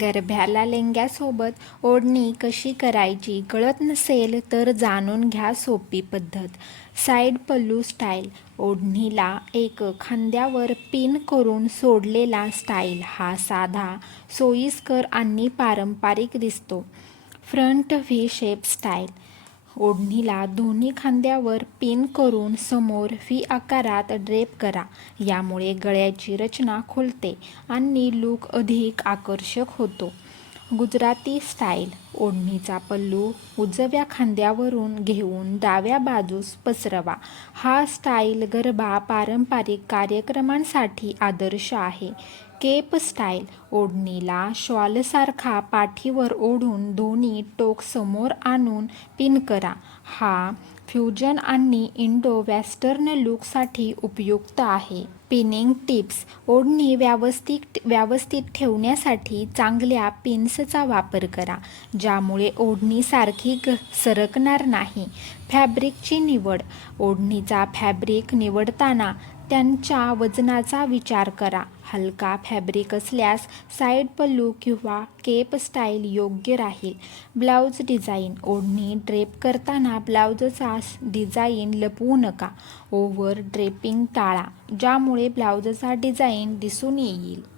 गरभ्याला लेंग्यासोबत ओढणी कशी करायची कळत नसेल तर जाणून घ्या सोपी पद्धत. साईड पल्लू स्टाईल. ओढणीला एक खांद्यावर पिन करून सोडलेला स्टाईल हा साधा सोयीस्कर आणि पारंपरिक दिसतो. Front V shape style. ओढणीला दोन्ही खांद्यावर पिन करून समोर व्ही आकारात ड्रेप करा. यामुळे गळ्याची रचना खुलते आणि लूक अधिक आकर्षक होतो. गुजराती स्टाईल. ओढणीचा पल्लू उजव्या खांद्यावरून घेऊन डाव्या बाजूस पसरवा. हा स्टाईल गरबा पारंपरिक कार्यक्रमांसाठी आदर्श आहे. Cape style. ओढणीला शॉलसारखा पाठीवर ओढून दोन्ही टोक समोर आणून पिन करा. हा फ्युजन आणि इंडो वेस्टर्न लूकसाठी उपयुक्त आहे. Pinning tips. ओढणी व्यवस्थित व्यवस्थित ठेवण्यासाठी चांगल्या पिन्सचा वापर करा ज्यामुळे ओढणीसारखी ग सरकणार नाही. फॅब्रिकची निवड. ओढणीचा फॅब्रिक निवडताना त्यांच्या वजनाचा विचार करा. हलका फॅब्रिक असल्यास साईड पल्लू किंवा केप स्टाईल योग्य राहील. Blouse design. ओढणी ड्रेप करताना ब्लाऊजचा डिझाईन लपवू नका. ओव्हर ड्रेपिंग टाळा ज्यामुळे ब्लाऊजचा डिझाईन दिसून येईल.